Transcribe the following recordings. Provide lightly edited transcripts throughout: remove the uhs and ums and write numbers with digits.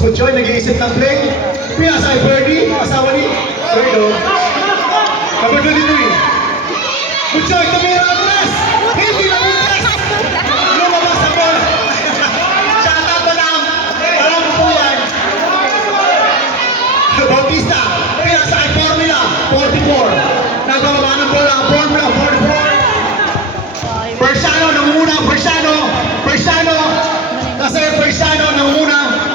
Boss Butchoy, nag-iisip ng play. Pinasa kay Ferdy, asawa ni Ferdo. Number 23. Butchoy, tumira ang press! Hindi na press! Lumabas ang ball. Shout out na lang. Alam mo po yan. Bautista, pinasa kay Formula, 44. Nagbababa ng bola ang Formula, 44. Persano, nanguna, Persano. Kasi Persano, nanguna.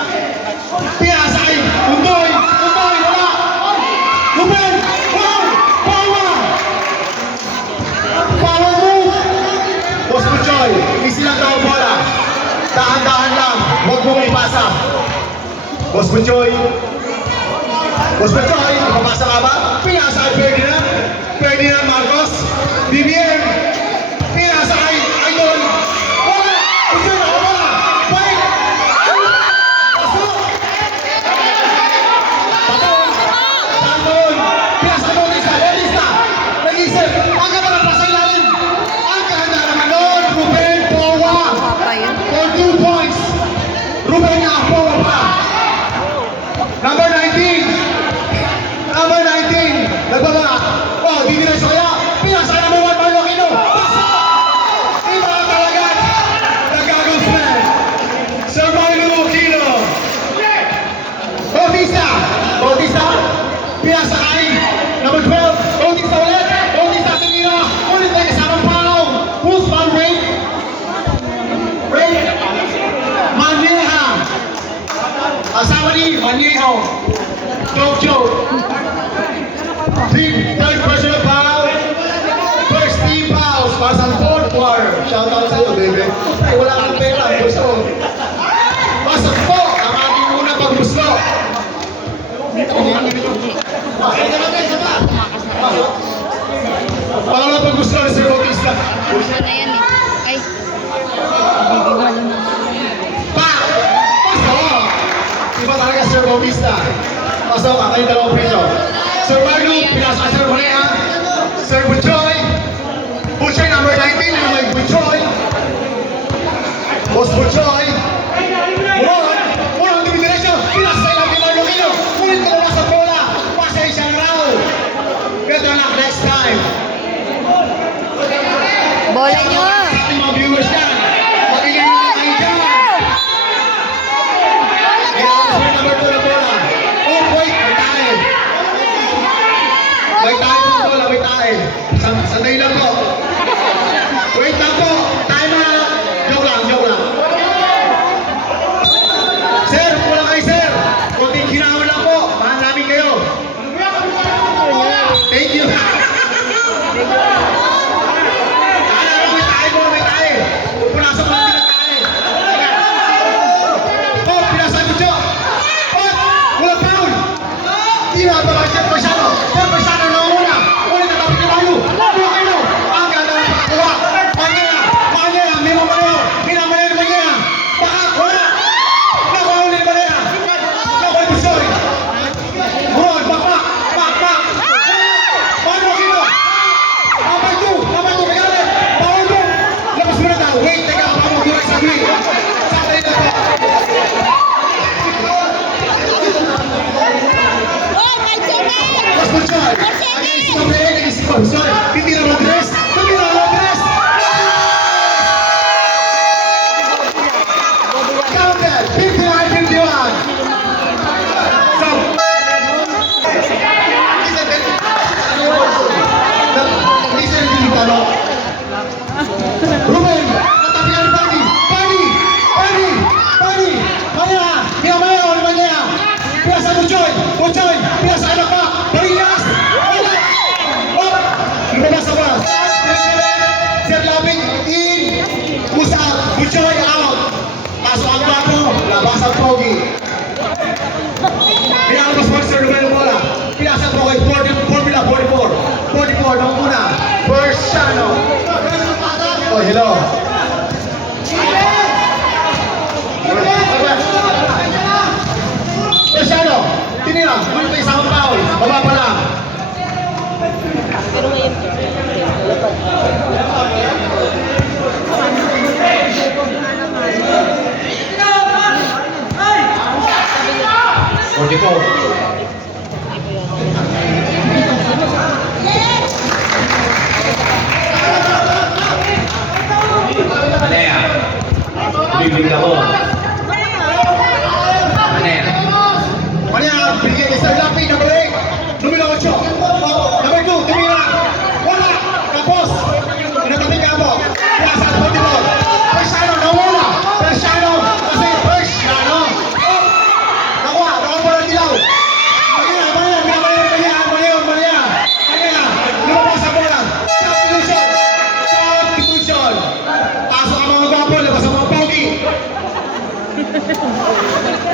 Pinasa kay Undoy, wala. Ruben, wow, power move. Boss Butchoy, easy lang daw ang bola. Dahan-dahan lang, huwag mong ipasa. Boss Butchoy, ipapasa ka ba? Pinasa kay Ferdinand Marcos, BBM, pinasa kay Idol. Wala! Butchoy na, wala! Fight! Pasok! Patol! Pinasa kay Bautista! Nag-isip! Ang ganda ng pasa ilalim! Ang ganda naman nun! Ruben Powa! For 2 points! Ruben nga, Powa pa! Number 19! Nagbaba! Wow, di nila kaya! Pinasa ka naman 1 Marlo Aquino! Pasok! Iba talaga! Nagagos na! Sir Marlo Aquino! Bautista! Pinasa kay number 12! Bautista ulit! Bautista tinira! Ulit na kasamang palaw! Who's foul rate? Manieha! Asawa ni Manieho! Joke! Third personal foul. First team fouls para sa fourth quarter. Shout out sa iyo, baby. Ay, wala kang pera. Gusto mo. Pasok po ang ating unang pagbusto. Pangalang pagbusto ni Sir Bautista. na yan eh. Ay. Pa! Pasok! Iba talaga Sir Bautista. Pasok ang kayong dalawang preso. Sir Marlo, pinasa Sir Maria, Sir Butchoy, number 19, and like Butchoy, Boss Butchoy, Muron, dumidiretso, pinasa lang kay Marlo Aquino, ulit ka na sa bola, pasensya na raw. Better luck next time. Bola nyo! Sa ating mga viewers dyan, magiging mga kayo dyan. Kailangan Sir number 2 na bola. Oh, wait, may tayo. Sandali lang po. Wait lang po. Tayo na. Joke lang. Sir, wala kayo sir. Kunting ginawa lang po. Mahal namin kayo. Thank you. May tayo. Pupunasok lang din ang tayo. Oh, pinasabi siya. Oh, wala foul. Di ba ba kayo sir Persano? Sir Persano na muna. Ulit na tapos ni Malu. Ang ganda ng pagkakuha. Manila, minamalayo naman niya. Baka, wala. Nakuha ulit ni Manila. Nakuha ni Butchoy. Muron, bakpak. Malu Aquino. Number 2, kagalit. Power move. Labas mo na daw. Wait, teka, Power move. Sabi. Sabi na po. Boss Butchoy. Nag-isip ko. Sorry. Titira Rodriguez. Counted. 59-51. So, listen dito, no? Ruben, natapian ni Buddy. Maya. Pinasa Butchoy. Pinasa anak ka. Barilas. Lumabas sa bola. Sir Labing in. Usap. Butchoy out. Pasok ang bago. Labas ang pogi. Pinalabas mo Sir Ruben bola. Pinasa po kay Formula 44 nung una. Persano. Oh, hello. Persano. Tinira. Mulit na isang foul. Baba pa lang. Pero ngayon. Ano yan? Bibig ako. Ano yan? Ano yan? Bigyan ka sa lapi na break. Numero 8. Number 2, tumira. Wala. Tapos. Pinatabi ka mo. Pinasa ang pati mo. Persiano, nawala. Persiano. Kasi Persiano. Nakuha. Nakapo ng dilaw. Mali. Lumabas ang bola. Substitution. Substitution. Pasok ang mga gwapo. Labas ang mga pogi.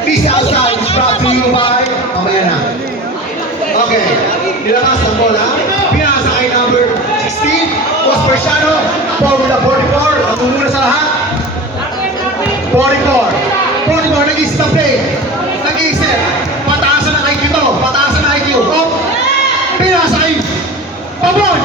This outside is brought to you by... Mamaya na. Okay. Nilabas ang bola. Pinasa kay number 16. Was Persiano. Formula 44. Ang umuna sa lahat. 44. Nag-isip ang play. Nag-isip. Pataasan ang IQ to. Pataasan ang IQ. Oh. Pinasa kay Pabon.